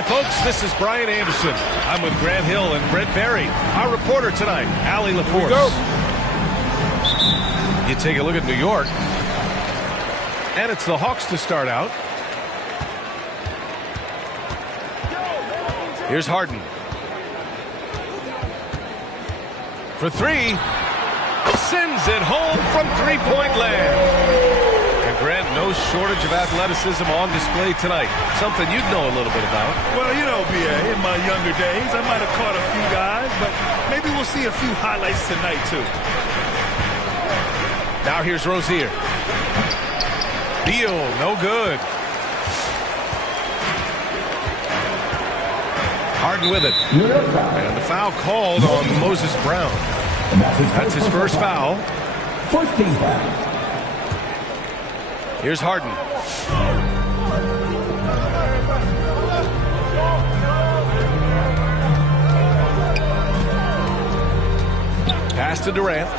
Hi, folks. This is Brian Anderson. I'm with Grant Hill and Brent Barry. Our reporter tonight, Allie LaForce. You take a look at New York. And it's the Hawks to start out. Here's Harden. For three. Sends it home from three-point land. And Grant, no shortage of athleticism on display tonight. Something you'd know a little bit about. Well, you know, B.A., in my younger days, I might have caught a few guys, but maybe we'll see a few highlights tonight, too. Now here's Rozier. Beal, no good. Harden with it. And the foul called on Moses Brown. That's his first foul. 14 foul. Here's Harden. Pass to Durant.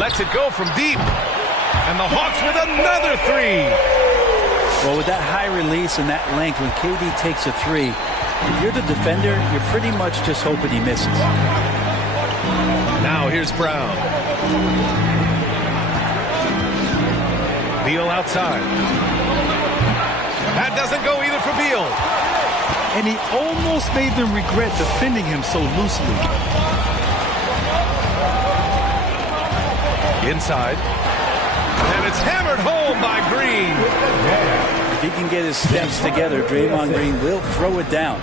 Lets it go from deep. And the Hawks with another three. Well, with that high release and that length, when KD takes a three, if you're the defender, you're pretty much just hoping he misses. Now here's Brown. Beal outside. That doesn't go either for Beal. And he almost made them regret defending him so loosely. Inside. And it's hammered home by Green. If he can get his steps together, Draymond Green will throw it down.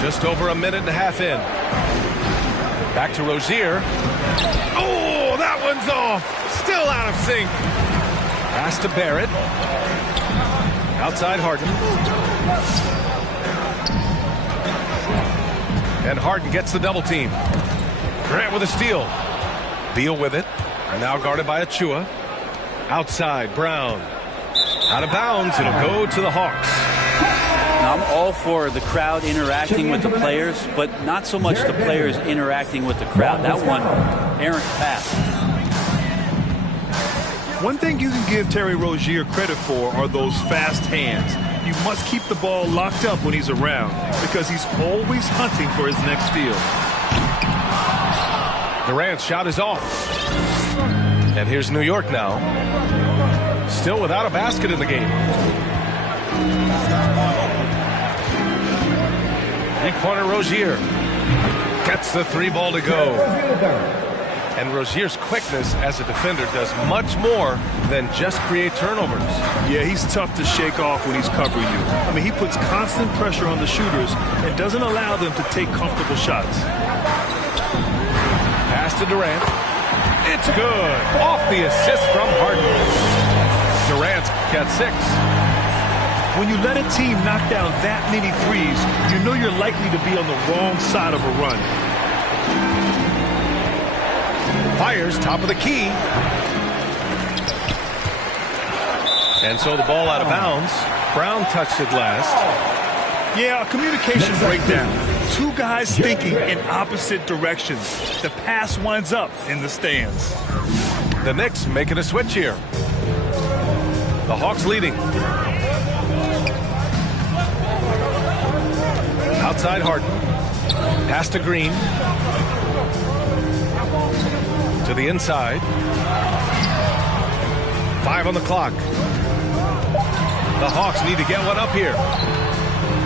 Just over a minute and a half in. Back to Rozier. Oh, that one's off. Still out of sync. Pass to Barrett. Outside Harden. And Harden gets the double team. Grant with a steal. Beal with it. Now guarded by Achua. Outside Brown. Out of bounds. It'll go to the Hawks. Now, I'm all for the crowd interacting with the players, but not so much the players interacting with the crowd. That one, errant pass. One thing you can give Terry Rozier credit for are those fast hands. You must keep the ball locked up when he's around because he's always hunting for his next steal. Durant's shot is off. And here's New York now. Still without a basket in the game. Three-pointer Rozier. Gets the three ball to go. And Rozier's quickness as a defender does much more than just create turnovers. Yeah, he's tough to shake off when he's covering you. I mean, he puts constant pressure on the shooters and doesn't allow them to take comfortable shots. Pass to Durant. It's good. Off the assist from Harden. Durant's got 6. When you let a team knock down that many threes, you know you're likely to be on the wrong side of a run. Fires top of the key. And so the ball out of bounds. Brown touched it last. Yeah, a communication breakdown. Two guys thinking in opposite directions. The pass winds up in the stands. The Knicks making a switch here. The Hawks leading. Outside Harden. Pass to Green. To the inside. 5 on the clock. The Hawks need to get one up here.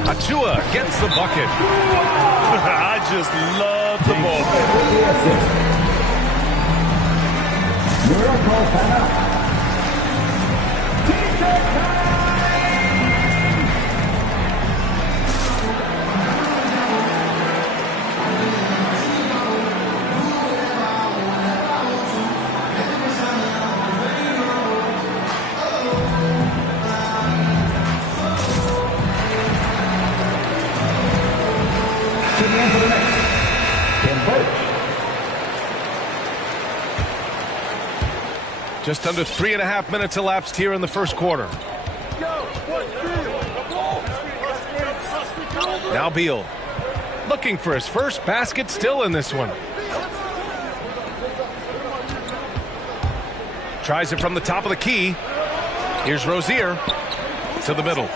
Achua gets the bucket. I just love the ball. Just under 3.5 minutes elapsed here in the first quarter. Now Beal looking for his first basket, still in this one. Tries it from the top of the key. Here's Rozier to the middle.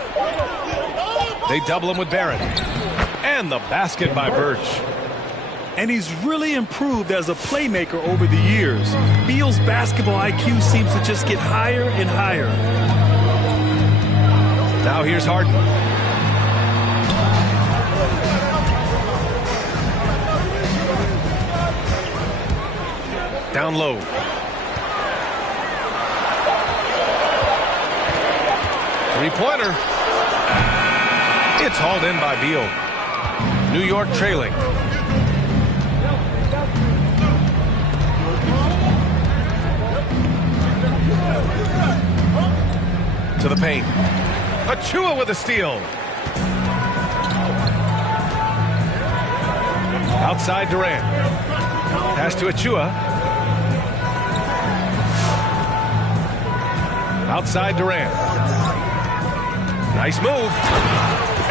They double him with Barrett. And the basket by Birch. And he's really improved as a playmaker over the years. Beal's basketball IQ seems to just get higher and higher. Now here's Harden. Down low. Three-pointer. It's hauled in by Beal. New York trailing. To the paint. Achua with a steal. Outside Durant. Pass to Achua. Outside Durant. Nice move.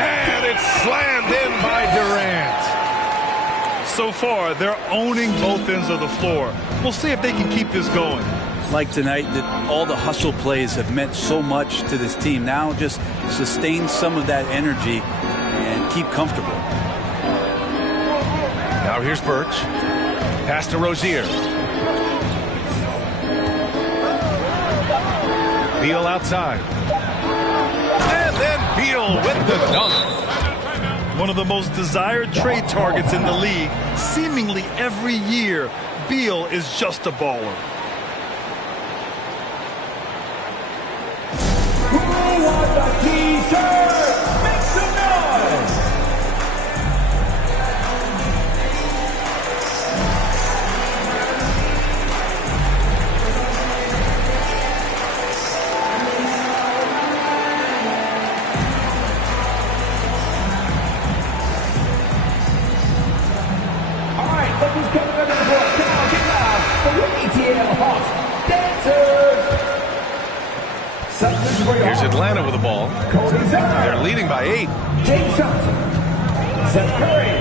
And it's slammed in by Durant. So far, they're owning both ends of the floor. We'll see if they can keep this going. Like tonight, that all the hustle plays have meant so much to this team. Now just sustain some of that energy and keep comfortable. Now here's Birch. Pass to Rozier. Beal outside. And then Beal with the dunk. One of the most desired trade targets in the league. Seemingly every year, Beal is just a baller. Who wants a t-shirt? Make some noise! All right, look who's coming under the board. Come on, get loud for your ATL Hawks dancers. Here's Atlanta with the ball. They're leading by 8. James Johnson. Seth Curry.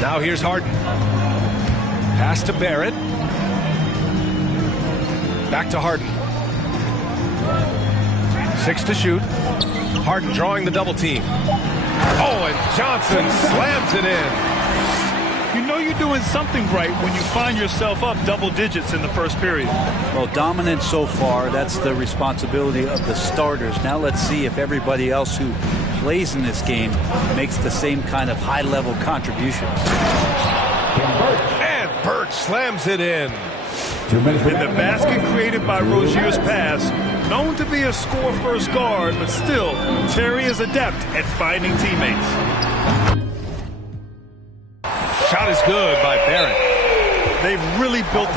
Now here's Harden. Pass to Barrett. Back to Harden. 6 to shoot. Harden drawing the double team. Oh, and Johnson slams it in. You know you're doing something right when you find yourself up double digits in the first period. Well, dominant so far. That's the responsibility of the starters. Now let's see if everybody else who plays in this game makes the same kind of high-level contributions. And Birch slams it in. And the basket created by Rozier's pass, known to be a score-first guard, but still, Terry is adept at finding teammates. Shot is good by Barrett. They've really built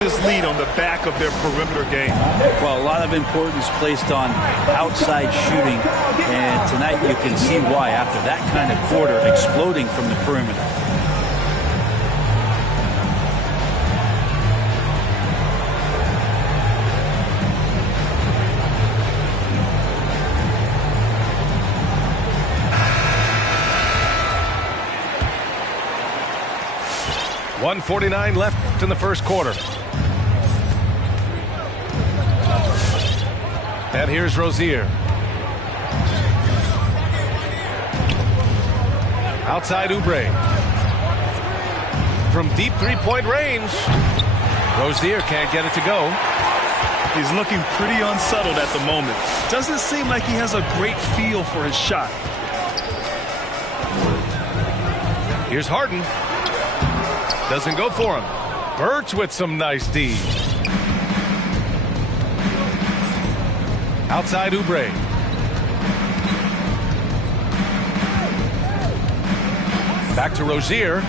this lead on the back of their perimeter game. Well, a lot of importance placed on outside shooting, and tonight you can see why after that kind of quarter exploding from the perimeter. .149 left in the first quarter. And here's Rozier. Outside Oubre. From deep three-point range. Rozier can't get it to go. He's looking pretty unsettled at the moment. Doesn't seem like he has a great feel for his shot. Here's Harden. Doesn't go for him. Birch with some nice D. Outside Oubre. Back to Rozier.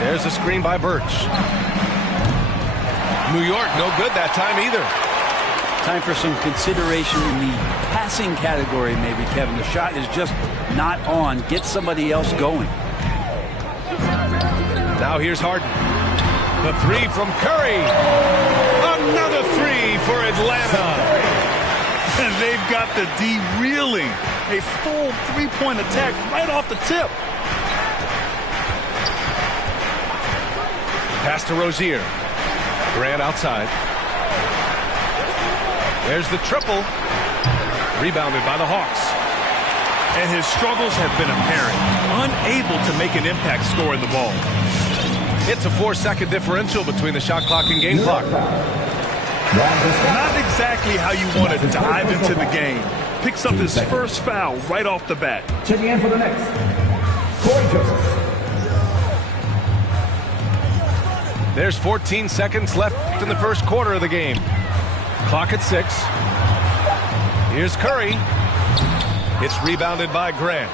There's a screen by Birch. New York, no good that time either. Time for some consideration in the passing category, maybe, Kevin. The shot is just not on. Get somebody else going. Now here's Harden. The three from Curry. Another three for Atlanta. And they've got the D reeling. A full three-point attack right off the tip. Pass to Rozier. Grant outside. There's the triple. Rebounded by the Hawks. And his struggles have been apparent. Unable to make an impact scoring the ball. It's a 4-second differential between the shot clock and game clock. Not exactly how you want to dive into the game. Picks up his first foul right off the bat. Checking in for the next, Corey Joseph. There's 14 seconds left in the first quarter of the game. Clock at 6. Here's Curry. It's rebounded by Grant.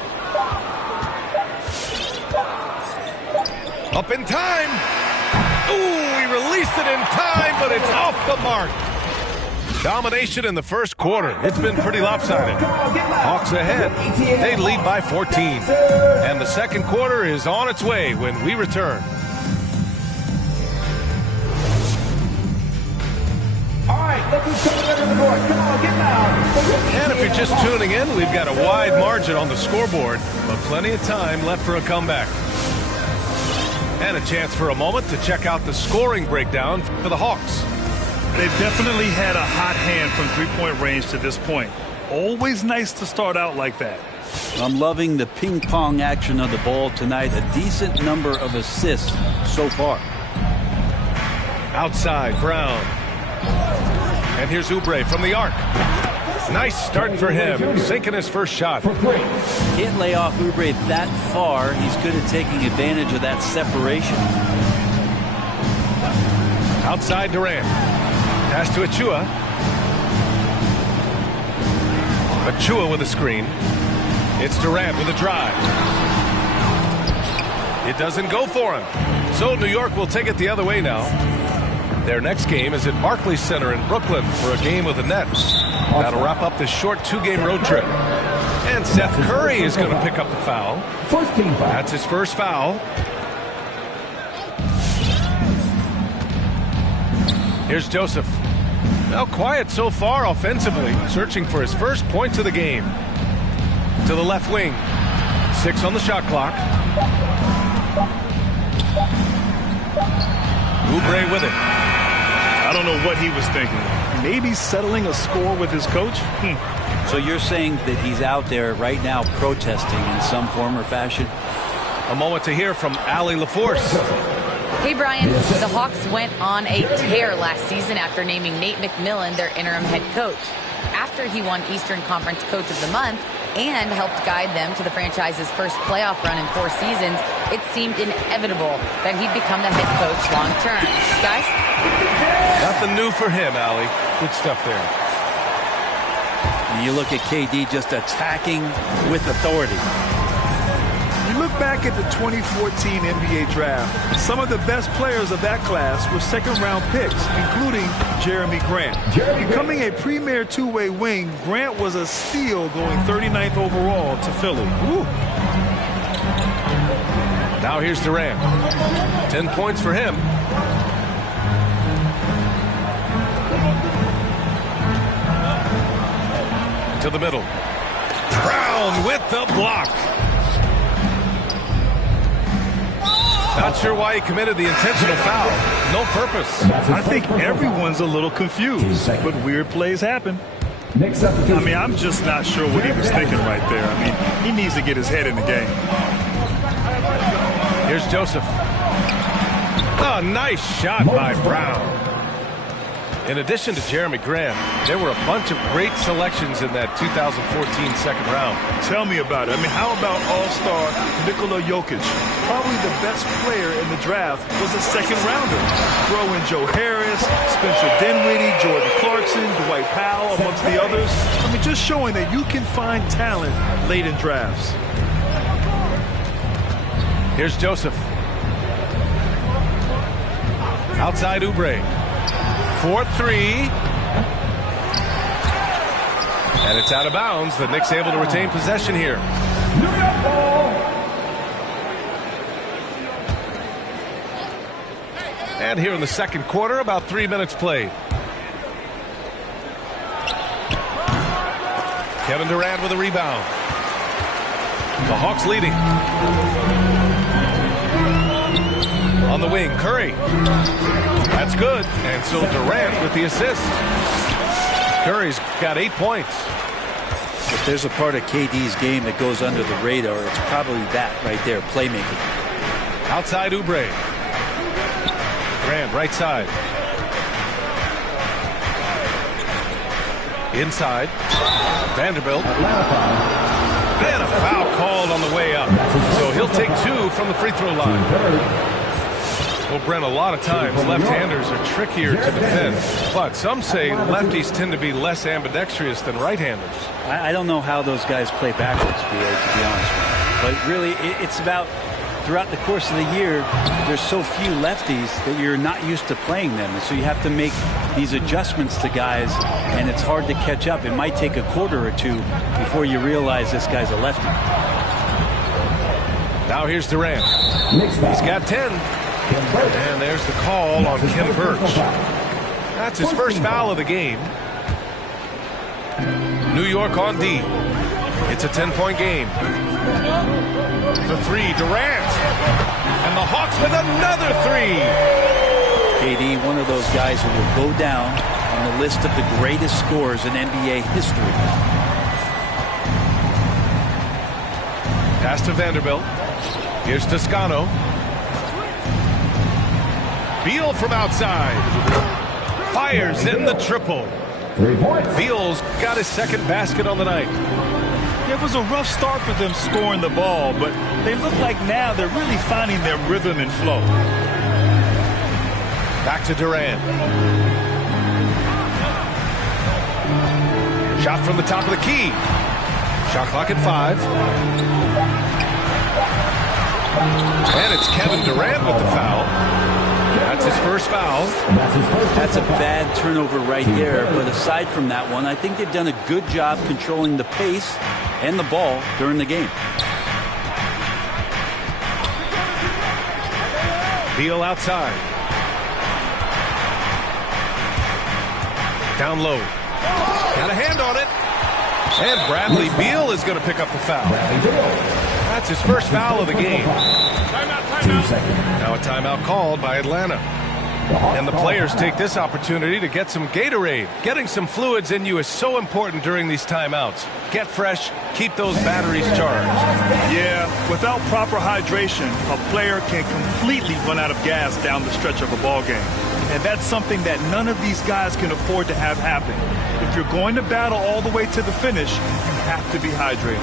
Up in time. Ooh, he released it in time, but it's off the mark. Domination in the first quarter. It's been pretty lopsided. Hawks ahead. They lead by 14. And the second quarter is on its way when we return. All right, look who's coming under the board. Come on, get loud. And if you're just tuning in, we've got a wide margin on the scoreboard, but plenty of time left for a comeback. And a chance for a moment to check out the scoring breakdown for the Hawks. They've definitely had a hot hand from three-point range to this point. Always nice to start out like that. I'm loving the ping-pong action of the ball tonight. A decent number of assists so far. Outside, Brown. And here's Oubre from the arc. Nice start for him, sinking his first shot. Can't lay off Oubre that far. He's good at taking advantage of that separation. Outside Durant. Pass to Achua. Achua with a screen. It's Durant with a drive. It doesn't go for him. So New York will take it the other way now. Their next game is at Barclays Center in Brooklyn for a game with the Nets. That'll wrap up this short 2-game road trip. And Seth Curry is going to pick up the foul. First team foul. That's his first foul. Here's Joseph. Now quiet so far offensively, searching for his first points of the game. To the left wing. 6 on the shot clock. Oubre with it. I don't know what he was thinking. Maybe settling a score with his coach? So you're saying that he's out there right now protesting in some form or fashion? A moment to hear from Allie LaForce. Hey, Brian. The Hawks went on a tear last season after naming Nate McMillan their interim head coach. After he won Eastern Conference Coach of the Month and helped guide them to the franchise's first playoff run in 4 seasons, it seemed inevitable that he'd become the head coach long term. Guys? Nothing new for him, Allie. Good stuff there. And you look at KD just attacking with authority. You look back at the 2014 NBA draft, some of the best players of that class were second-round picks, including Jeremy Grant. Becoming a premier two-way wing, Grant was a steal going 39th overall to Philly. Woo. Now here's Durant. 10 points for him. To the middle. Brown with the block. Not sure why he committed the intentional foul. No purpose. I think everyone's a little confused, but weird plays happen. I mean, I'm just not sure what he was thinking right there. I mean, he needs to get his head in the game. Here's Joseph. A nice shot by Brown. In addition to Jeremy Grant, there were a bunch of great selections in that 2014 second round. Tell me about it. I mean, how about All-Star Nikola Jokic? Probably the best player in the draft was a second rounder. Throw in Joe Harris, Spencer Dinwiddie, Jordan Clarkson, Dwight Powell, amongst the others. I mean, just showing that you can find talent late in drafts. Here's Joseph. Outside Oubre. 4-3. And it's out of bounds. The Knicks able to retain possession here. And here in the second quarter, about 3 minutes played. Kevin Durant with a rebound. The Hawks leading. On the wing, Curry. That's good. And so Durant with the assist. Curry's got 8 points. If there's a part of KD's game that goes under the radar, it's probably that right there, playmaking. Outside Oubre. Durant, right side. Inside. Vanderbilt. And a foul called on the way up. So he'll take 2 from the free throw line. Well, Brent, a lot of times left-handers are trickier to defend, but some say lefties tend to be less ambidextrous than right-handers. I don't know how those guys play backwards, BA, to be honest with you. But really, it's about throughout the course of the year, there's so few lefties that you're not used to playing them. And so you have to make these adjustments to guys, and it's hard to catch up. It might take a quarter or two before you realize this guy's a lefty. Now here's Durant. He's got 10. And there's the call on Kim Birch. That's his first foul of the game. New York on D. It's a 10-point game. For 3, Durant. And the Hawks with another 3. KD, one of those guys who will go down on the list of the greatest scorers in NBA history. Pass to Vanderbilt. Here's Toscano. Beal from outside. Fires in the triple. 3 points. Beal's got his second basket on the night. It was a rough start for them scoring the ball, but they look like now they're really finding their rhythm and flow. Back to Durant. Shot from the top of the key. Shot clock at 5. And it's Kevin Durant with the foul. That's his first foul. That's a bad turnover right there. But aside from that one, I think they've done a good job controlling the pace and the ball during the game. Beal outside. Down low. Got a hand on it. And Bradley Beal is going to pick up the foul. That's his first foul of the game. Now a timeout called by Atlanta. And the players take this opportunity to get some Gatorade. Getting some fluids in you is so important during these timeouts. Get fresh, keep those batteries charged. Yeah, without proper hydration, a player can completely run out of gas down the stretch of a ball game. And that's something that none of these guys can afford to have happen. If you're going to battle all the way to the finish, you have to be hydrated.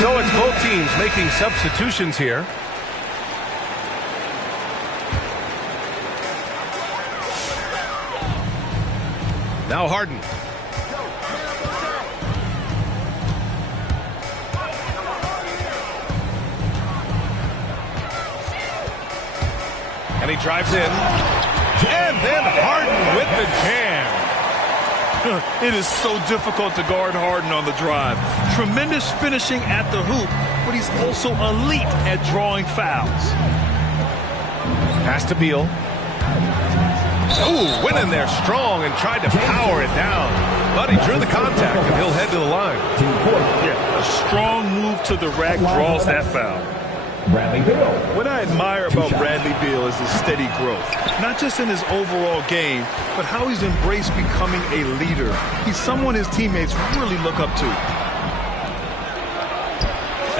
So it's both teams making substitutions here. Now Harden. And he drives in. And then Harden with the jam. It is so difficult to guard Harden on the drive. Tremendous finishing at the hoop, but he's also elite at drawing fouls. Pass to Beal. Ooh, went in there strong and tried to power it down. But he drew the contact, and he'll head to the line. Yeah, a strong move to the rack draws that foul. Bradley Beal. What I admire about Bradley Beal is his steady growth. Not just in his overall game, but how he's embraced becoming a leader. He's someone his teammates really look up to.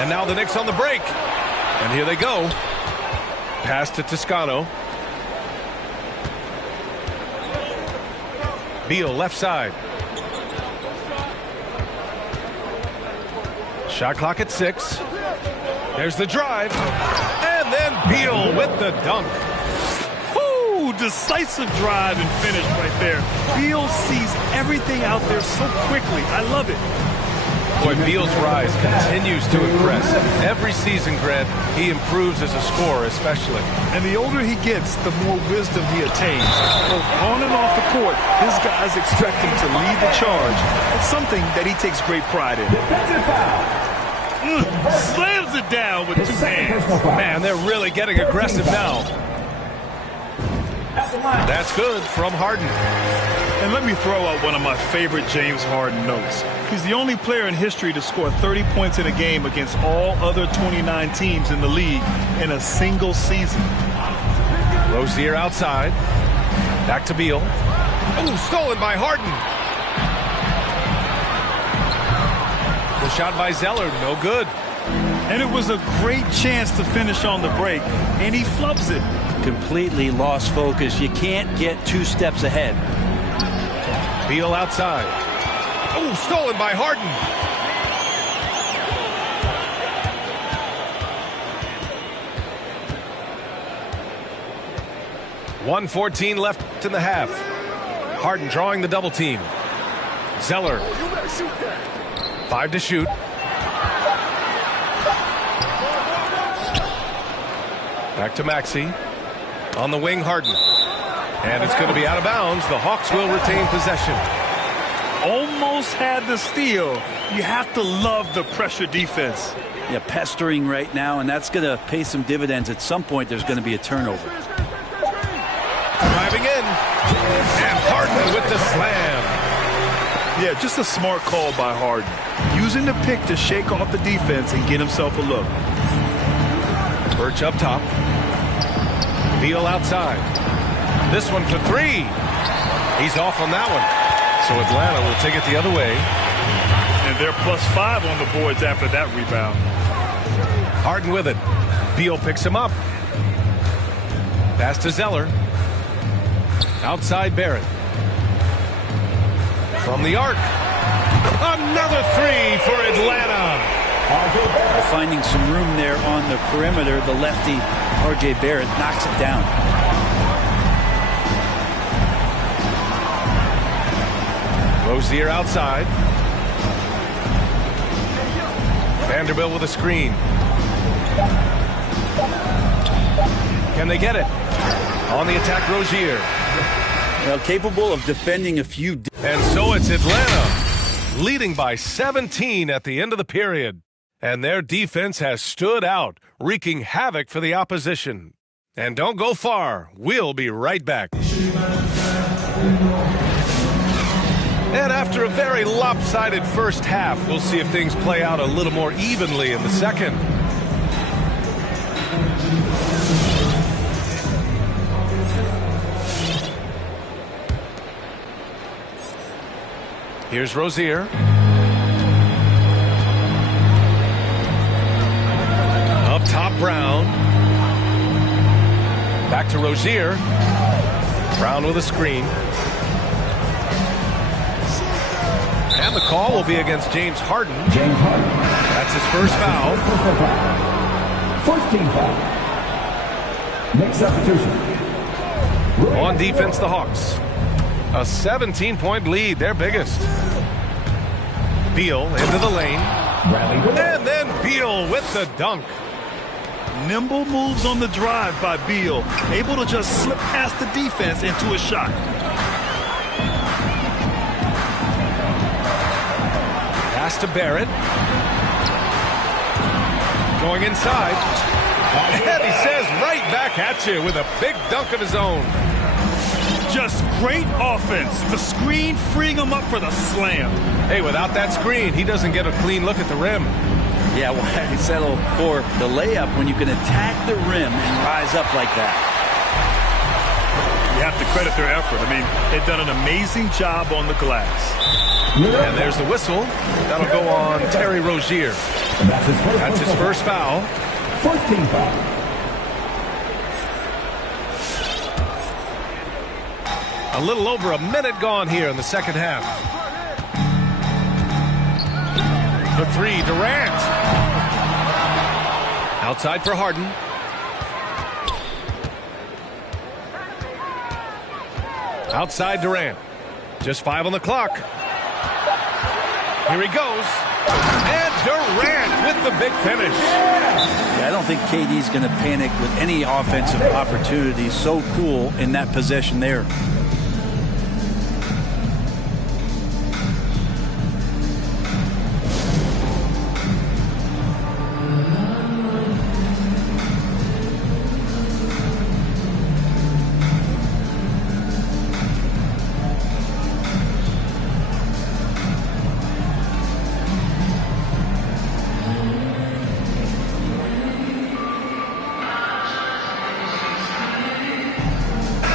And now the Knicks on the break. And here they go. Pass to Toscano. Beal left side. Shot clock at 6. There's the drive. And then Beal with the dunk. Ooh, decisive drive and finish right there. Beal sees everything out there so quickly. I love it. Boy, Beal's rise continues to impress. Every season, Grant, he improves as a scorer, especially. And the older he gets, the more wisdom he attains. Both on and off the court, his guys expect him to lead the charge. It's something that he takes great pride in. Slams it down with two hands. Man, they're really getting aggressive now. That's good from Harden. And let me throw out one of my favorite James Harden notes. He's the only player in history to score 30 points in a game against all other 29 teams in the league in a single season. Rozier outside. Back to Beal. Oh, stolen by Harden. The shot by Zeller, no good. And it was a great chance to finish on the break, and he flubs it. Completely lost focus. You can't get 2 steps ahead. Beal outside. Oh, stolen by Harden. .114 left in the half. Harden drawing the double team. Zeller. 5 to shoot. Back to Maxey. On the wing, Harden. And it's going to be out of bounds. The Hawks will retain possession. Almost had the steal. You have to love the pressure defense. Yeah, pestering right now, and that's going to pay some dividends. At some point, there's going to be a turnover. Driving in. And Harden with the slam. Yeah, just a smart call by Harden. Using the pick to shake off the defense and get himself a look. Birch up top. Beal outside. This one for 3. He's off on that one. So Atlanta will take it the other way. And they're +5 on the boards after that rebound. Harden with it. Beal picks him up. Pass to Zeller. Outside Barrett. From the arc. Another 3 for Atlanta. Finding some room there on the perimeter. The lefty, R.J. Barrett, knocks it down. Rozier outside. Vanderbilt with a screen. Can they get it? On the attack, Rozier. Well, capable of defending a few. And so it's Atlanta leading by 17 at the end of the period. And their defense has stood out, wreaking havoc for the opposition. And don't go far. We'll be right back. And after a very lopsided first half, we'll see if things play out a little more evenly in the second. Here's Rozier. Up top, Brown. Back to Rozier. Brown with a screen. And the call will be against James Harden. James Harden. That's his first foul. First team foul. Next substitution. On defense, the Hawks. A 17-point lead, their biggest. Beal into the lane. And then Beal with the dunk. Nimble moves on the drive by Beal, able to just slip past the defense into a shot. Pass to Barrett. Going inside. And he says right back at you with a big dunk of his own. Just great offense. The screen freeing him up for the slam. Hey, without that screen, he doesn't get a clean look at the rim. Yeah, why settle for the layup when you can attack the rim and rise up like that? You have to credit their effort. I mean, they've done an amazing job on the glass. And there's the whistle. That'll go on Terry Rozier. That's his first foul. First team foul. A little over a minute gone here in the second half. The 3, Durant. Outside for Harden. Outside Durant. Just 5 on the clock. Here he goes. And Durant with the big finish. Yeah, I don't think KD's going to panic with any offensive opportunities. So cool in that possession there.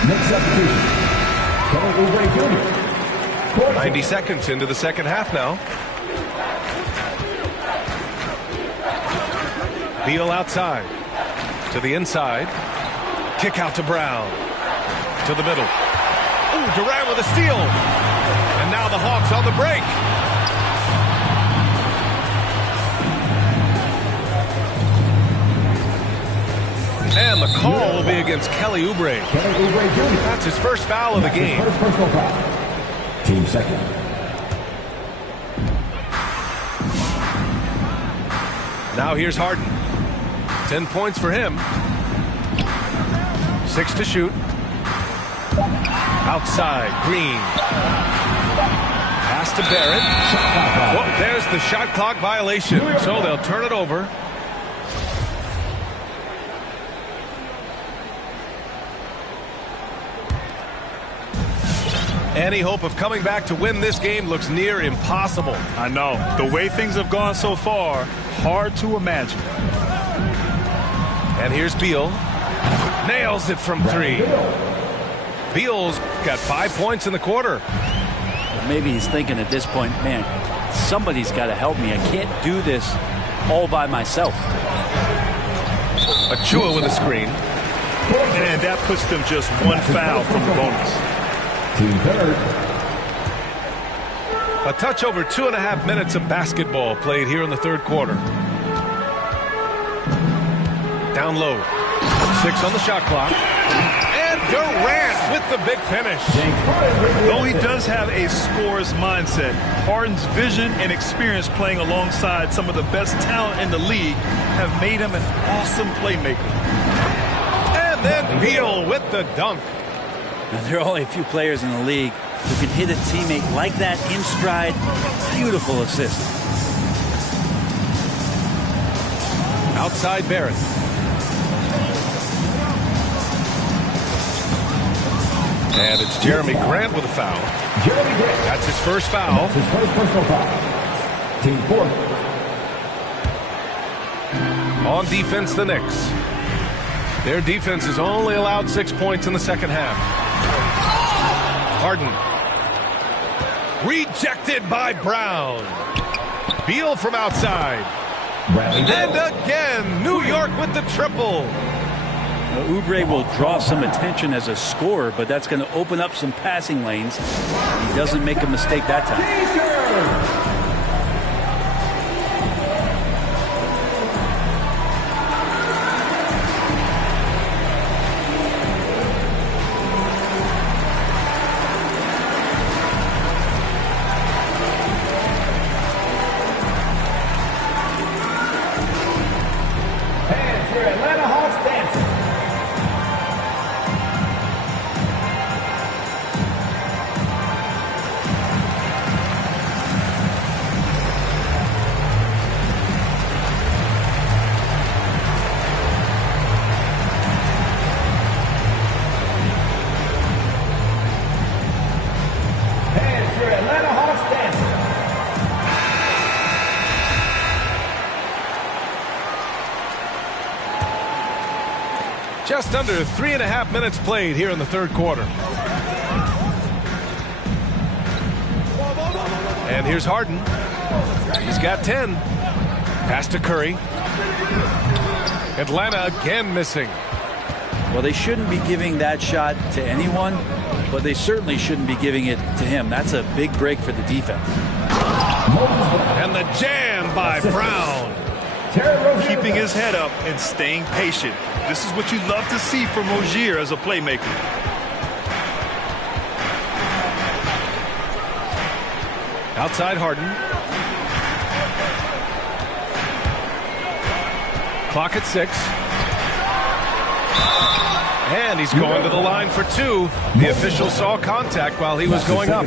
Next substitution, Kelly Oubre Jr. 90 seconds into the second half now. Beal outside. To the inside. Kick out to Brown. To the middle. Ooh, Durant with a steal. And now the Hawks on the break. And the call will be against Kelly Oubre. Kelly Oubre Jr. That's his first foul of the game. First personal foul. Team second. Now here's Harden. 10 points for him. 6 to shoot. Outside, Green. Pass to Barrett. Well, there's the shot clock violation. So they'll turn it over. Any hope of coming back to win this game looks near impossible. I know. The way things have gone so far, hard to imagine. And here's Beal. Nails it from 3. Beal's got 5 points in the quarter. Maybe he's thinking at this point, man, somebody's got to help me. I can't do this all by myself. Achua with a screen. And that puts them just one foul from the bonus. Team third. A touch over 2.5 minutes of basketball played here in the third quarter. Down low. 6 on the shot clock. And Durant with the big finish. Though he does have a scorer's mindset, Harden's vision and experience playing alongside some of the best talent in the league have made him an awesome playmaker. And then Beal with the dunk. Now, there are only a few players in the league who can hit a teammate like that in stride. Beautiful assist. Outside Barrett. And it's Jeremy Grant with a foul. Jeremy Grant. That's his first foul. That's his first personal foul. Team fourth. On defense, the Knicks. Their defense has only allowed 6 points in the second half. Harden. Rejected by Brown. Beal from outside. And again, New York with the triple. Oubre will draw some attention as a scorer, but that's going to open up some passing lanes. He doesn't make a mistake that time. Hands for Atlanta Hawks dancing. Hands for Atlanta Hawks dancing. Just under 3.5 minutes played here in the third quarter. And here's Harden. He's got 10. Pass to Curry. Atlanta again missing. Well, they shouldn't be giving that shot to anyone, but they certainly shouldn't be giving it to him. That's a big break for the defense. And the jam by Brown. Keeping his head up and staying patient. This is what you love to see from Rozier as a playmaker. Outside Harden. Clock at 6. And he's going to the line for 2. The official saw contact while he was going up.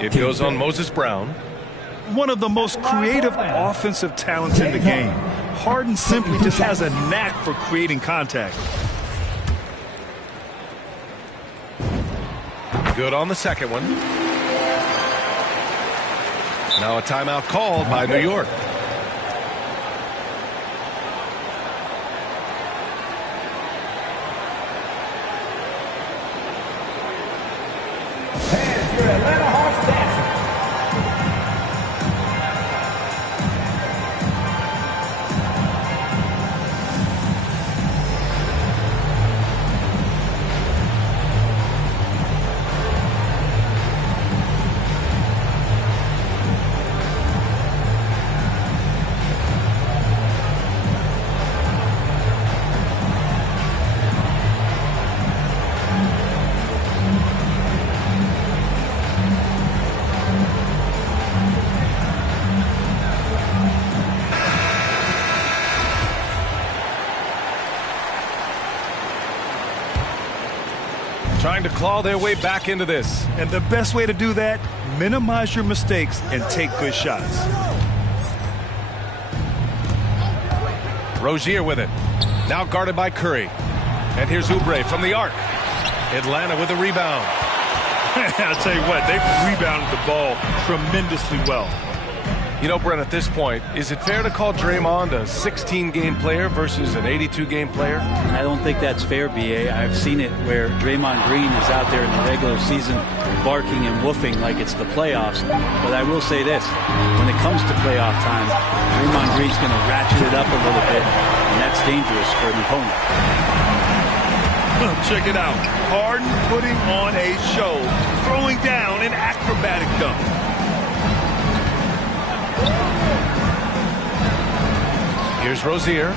It goes on Moses Brown. One of the most creative offensive talents in the game. Harden simply just has a knack for creating contact. Good on the second one. Now a timeout called by New York. Hands for Atlanta Hawks dancing. Trying to claw their way back into this. And the best way to do that, minimize your mistakes and take good shots. Rozier with it. Now guarded by Curry. And here's Oubre from the arc. Atlanta with a rebound. I'll tell you what, they've rebounded the ball tremendously well. You know, Brent, at this point, is it fair to call Draymond a 16-game player versus an 82-game player? I don't think that's fair, B.A. I've seen it where Draymond Green is out there in the regular season barking and woofing like it's the playoffs. But I will say this, when it comes to playoff time, Draymond Green's going to ratchet it up a little bit, and that's dangerous for an opponent. Check it out. Harden putting on a show, throwing down an acrobatic dunk. Here's Rozier.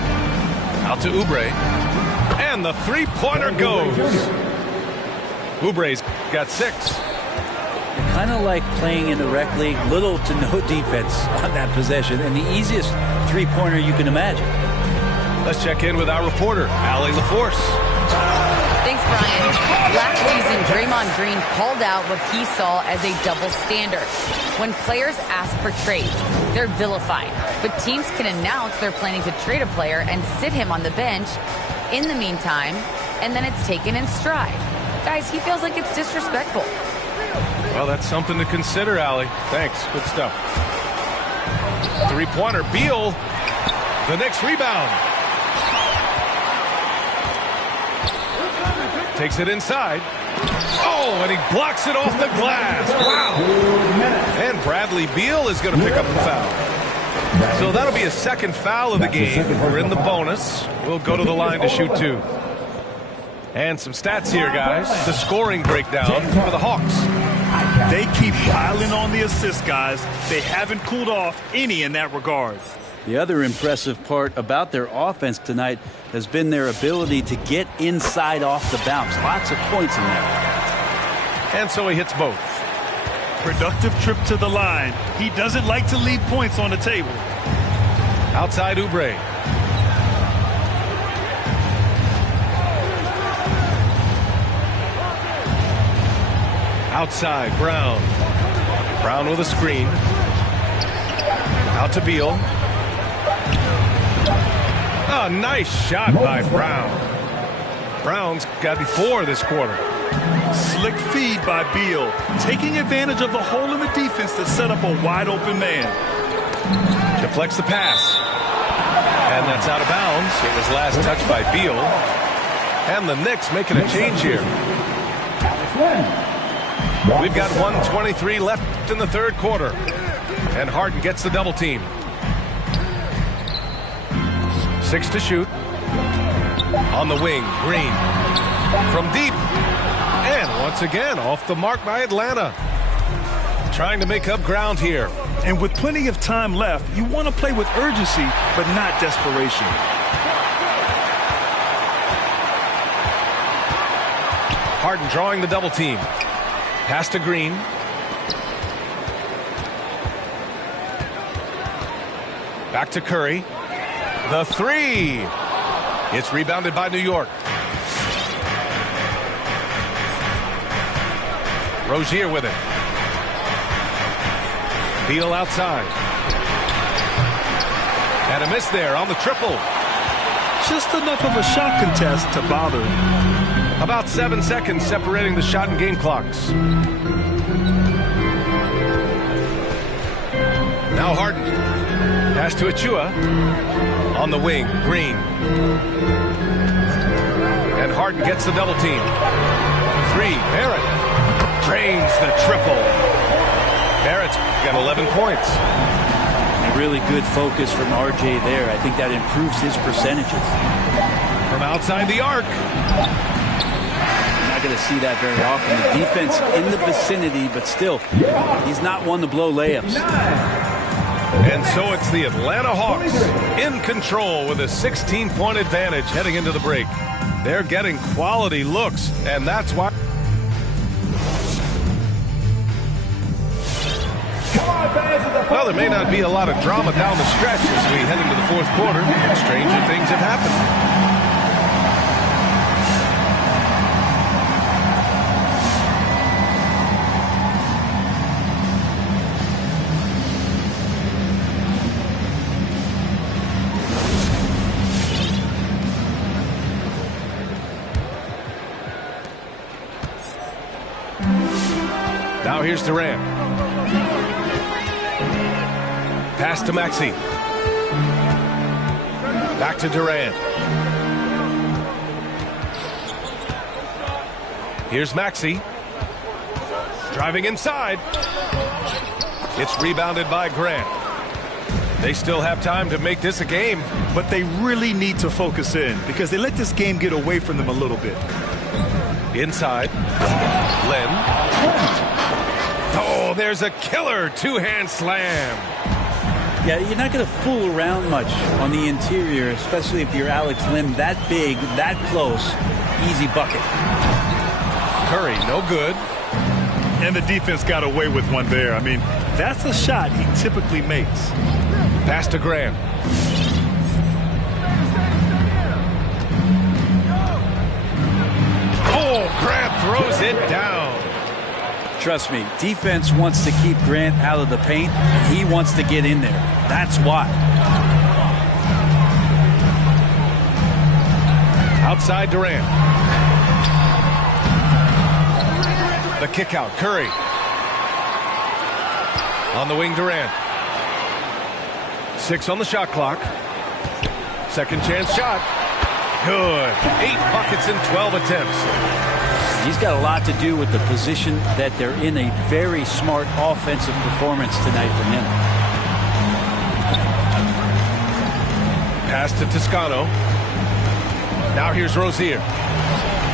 Out to Oubre. And the three-pointer goes. Oubre's got 6. Kind of like playing in the rec league, little to no defense on that possession, and the easiest three-pointer you can imagine. Let's check in with our reporter, Allie LaForce. Thanks, Brian. Last season, Draymond Green called out what he saw as a double standard. When players ask for trades, they're vilified. But teams can announce they're planning to trade a player and sit him on the bench in the meantime, and then it's taken in stride. Guys, he feels like it's disrespectful. Well, that's something to consider, Allie. Thanks. Good stuff. Three-pointer. Beal. The next rebound. Takes it inside. Oh, and he blocks it off the glass. Wow. And Bradley Beal is going to pick up the foul. So that'll be a second foul of the game. We're in the bonus. We'll go to the line to shoot 2. And some stats here, guys. The scoring breakdown for the Hawks. They keep piling on the assists, guys. They haven't cooled off any in that regard. The other impressive part about their offense tonight has been their ability to get inside off the bounce. Lots of points in there. And so he hits both. Productive trip to the line. He doesn't like to leave points on the table. Outside Oubre. Outside Brown. Brown with a screen. Out to Beal. Oh, nice shot by Brown. Brown's got 4 this quarter. Slick feed by Beal, taking advantage of the hole in the defense to set up a wide-open man. Deflects the pass. And that's out of bounds. It was last touched by Beal. And the Knicks making a change here. We've got 1:23 left in the third quarter. And Harden gets the double team. 6 to shoot. On the wing, Green. From deep. And once again, off the mark by Atlanta. Trying to make up ground here. And with plenty of time left, you want to play with urgency, but not desperation. Harden drawing the double team. Pass to Green. Back to Curry. The three. It's rebounded by New York. Rozier with it. Beal outside. And a miss there on the triple. Just enough of a shot contest to bother. About 7 seconds separating the shot and game clocks. Now Harden. Pass to Achua. On the wing, Green. And Harden gets the double team. Three, Barrett. Drains the triple. Barrett's got 11 points. A really good focus from RJ there. I think that improves his percentages. From outside the arc. You're not going to see that very often. The defense in the vicinity, but still, he's not one to blow layups. And so it's the Atlanta Hawks in control with a 16-point advantage heading into the break. They're getting quality looks, and that's why. Well, there may not be a lot of drama down the stretch as we head into the fourth quarter, but stranger things have happened. Now here's Durant. Pass to Maxey. Back to Durant. Here's Maxey. Driving inside. It's rebounded by Grant. They still have time to make this a game. But they really need to focus in because they let this game get away from them a little bit. Inside. Len. Oh, there's a killer two-hand slam. Yeah, you're not going to fool around much on the interior, especially if you're Alex Lim that big, that close. Easy bucket. Curry, no good. And the defense got away with one there. I mean, that's a shot he typically makes. Pass to Grant. Oh, Grant throws it down. Trust me, defense wants to keep Grant out of the paint. He wants to get in there. That's why. Outside Durant. The kick out, Curry. On the wing, Durant. 6 on the shot clock. Second chance shot. Good. 8 buckets in 12 attempts. He's got a lot to do with the position that they're in. A very smart offensive performance tonight from him. Pass to Toscano. Now here's Rozier.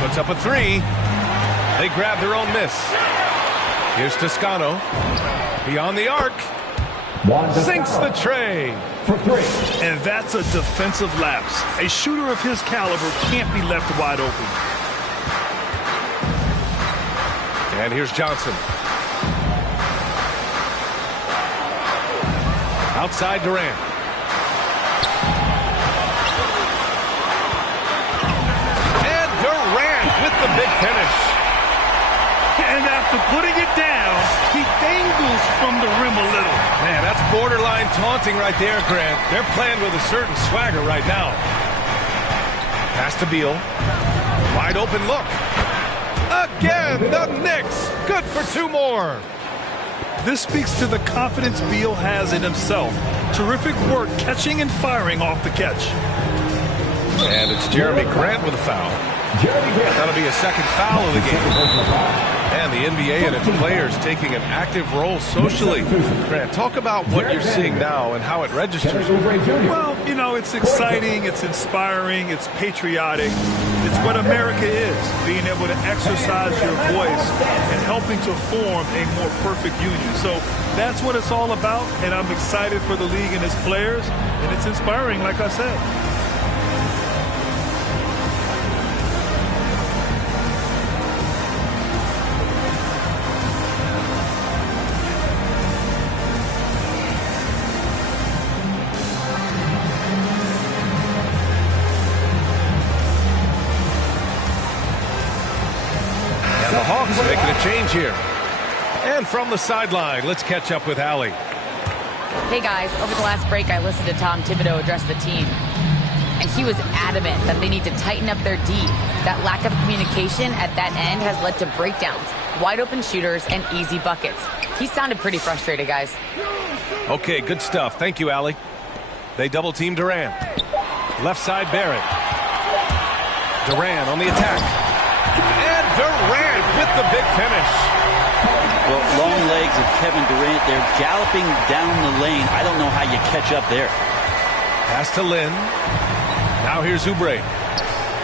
Puts up a three. They grab their own miss. Here's Toscano. Beyond the arc. Sinks the tray. For three. And that's a defensive lapse. A shooter of his caliber can't be left wide open. And here's Johnson. Outside Durant. And Durant with the big finish. And after putting it down, he dangles from the rim a little. Man, that's borderline taunting right there, Grant. They're playing with a certain swagger right now. Pass to Beal. Wide open look. Again, the Knicks. Good for 2 more. This speaks to the confidence Beal has in himself. Terrific work catching and firing off the catch. And it's Jeremy Grant with a foul. That'll be a second foul of the game. And the NBA and its players taking an active role socially. Grant, talk about what you're seeing now and how it registers. Well, you know, it's exciting, it's inspiring, it's patriotic. It's what America is, being able to exercise your voice and helping to form a more perfect union. So that's what it's all about, and I'm excited for the league and its players, and it's inspiring, like I said. change here. And from the sideline, let's catch up with Allie. Hey guys, over the last break, I listened to Tom Thibodeau address the team. And he was adamant that they need to tighten up their D. That lack of communication at that end has led to breakdowns, wide open shooters, and easy buckets. He sounded pretty frustrated, guys. Okay, good stuff. Thank you, Allie. They double team Durant. Left side, Barrett. Durant on the attack. And Durant with the big finish. Well, long legs of Kevin Durant. They're galloping down the lane. I don't know how you catch up there. Pass to Lynn. Now here's Oubre.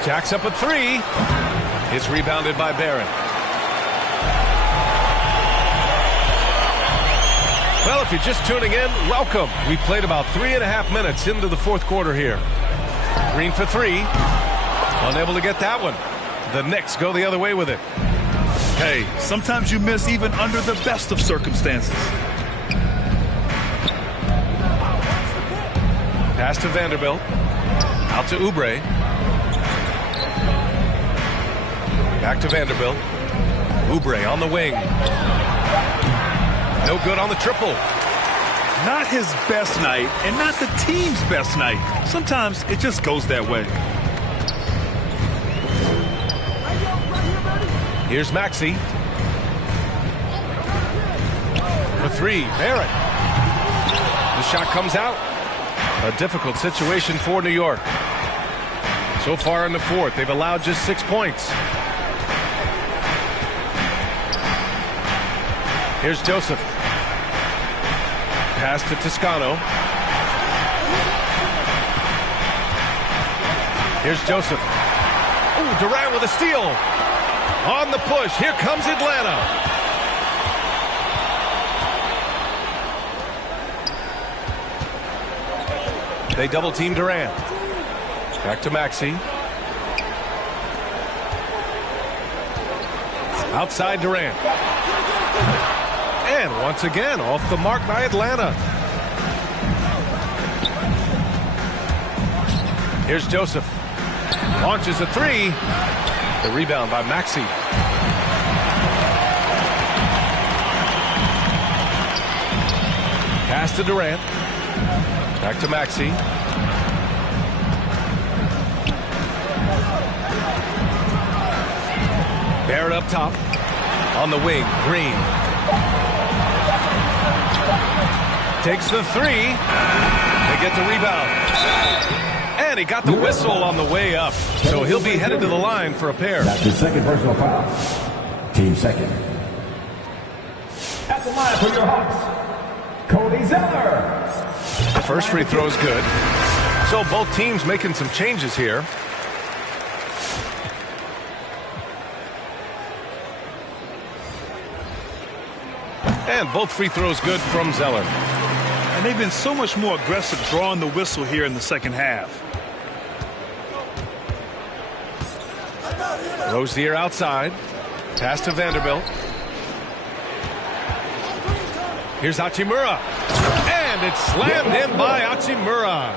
Jacks up a three. It's rebounded by Barrett. Well, if you're just tuning in, welcome. We played about 3.5 minutes into the fourth quarter here. Green for three. Unable to get that one. The Knicks go the other way with it. Hey, sometimes you miss even under the best of circumstances. Pass to Vanderbilt. Out to Oubre. Back to Vanderbilt. Oubre on the wing. No good on the triple. Not his best night, and not the team's best night. Sometimes it just goes that way. Here's Maxey. For three, Barrett. The shot comes out. A difficult situation for New York. So far in the fourth, they've allowed just 6 points. Here's Joseph. Pass to Toscano. Here's Joseph. Ooh, Durant with a steal. On the push. Here comes Atlanta. They double team Durant. Back to Maxey. Outside Durant. And once again, off the mark by Atlanta. Here's Joseph. Launches a three. The rebound by Maxey. Pass to Durant. Back to Maxey. Barrett up top. On the wing, Green. Takes the three. They get the rebound. And he got the whistle on the way up. So he'll be headed to the line for a pair. That's his second personal foul. Team second. At the line for your Hawks, Cody Zeller. First free throw is good. So both teams making some changes here. And both free throws good from Zeller. And they've been so much more aggressive drawing the whistle here in the second half. Rozier outside. Pass to Vanderbilt. Here's Hachimura. And it's slammed in by Hachimura.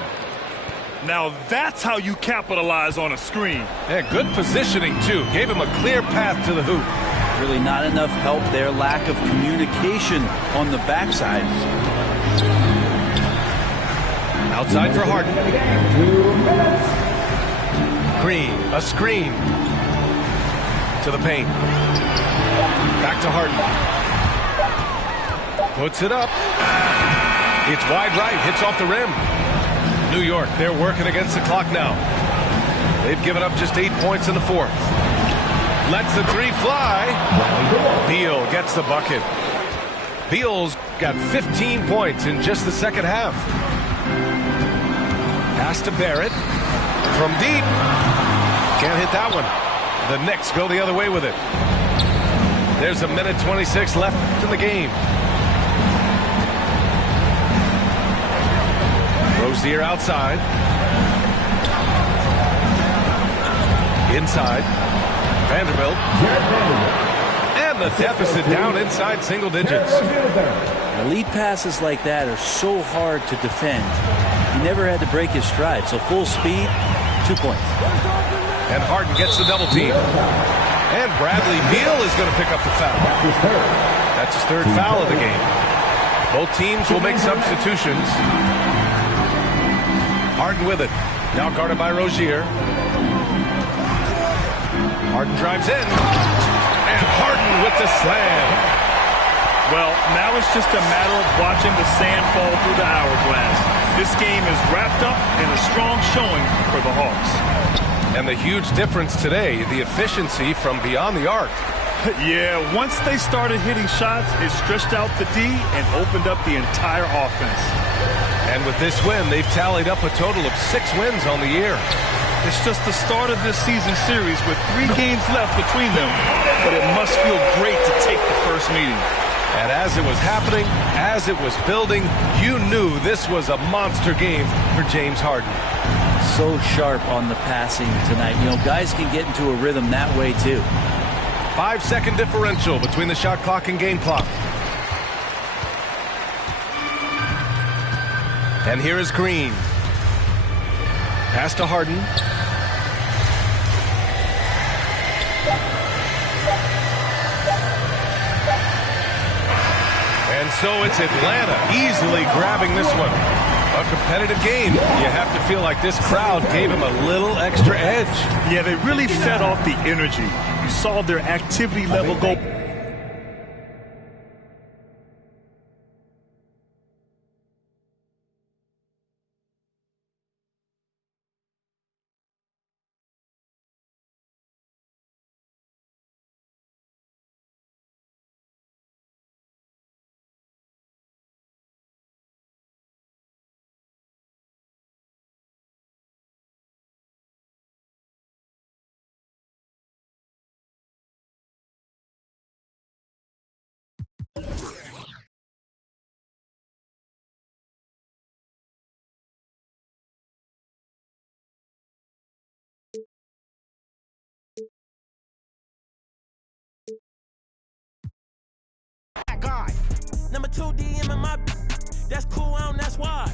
Now that's how you capitalize on a screen. Yeah, good positioning, too. Gave him a clear path to the hoop. Really not enough help there. Lack of communication on the backside. Outside for Harden. 2 minutes. Green, a screen. To the paint. Back to Harden. Puts it up. It's wide right. Hits off the rim. New York, they're working against the clock now. They've given up just 8 points in the fourth. Lets the three fly. Beal gets the bucket. Beal's got 15 points in just the second half. Pass to Barrett. From deep. Can't hit that one. The Knicks go the other way with it. There's a minute 26 left in the game. Rozier outside. Inside. Vanderbilt. And the deficit down inside single digits. Lead passes like that are so hard to defend. He never had to break his stride. So full speed, 2 points. And Harden gets the double team. And Bradley Beal is going to pick up the foul. That's his third foul of the game. Both teams will make substitutions. Harden with it. Now guarded by Rozier. Harden drives in. And Harden with the slam. Well, now it's just a matter of watching the sand fall through the hourglass. This game is wrapped up in a strong showing for the Hawks. And the huge difference today, the efficiency from beyond the arc. Yeah, once they started hitting shots, it stretched out the D and opened up the entire offense. And with this win, they've tallied up a total of 6 wins on the year. It's just the start of this season series with 3 games left between them, but it must feel great to take the first meeting. And as it was happening, as it was building, you knew this was a monster game for James Harden. So sharp on the passing tonight. You know, guys can get into a rhythm that way too. 5-second differential between the shot clock and game clock. And here is Green. Pass to Harden. And so it's Atlanta easily grabbing this one. A competitive game. You have to feel like this crowd gave him a little extra edge. Yeah, they really fed off the energy. You saw their activity level go. Guy. Number 2 DM in my. That's cool, that's why.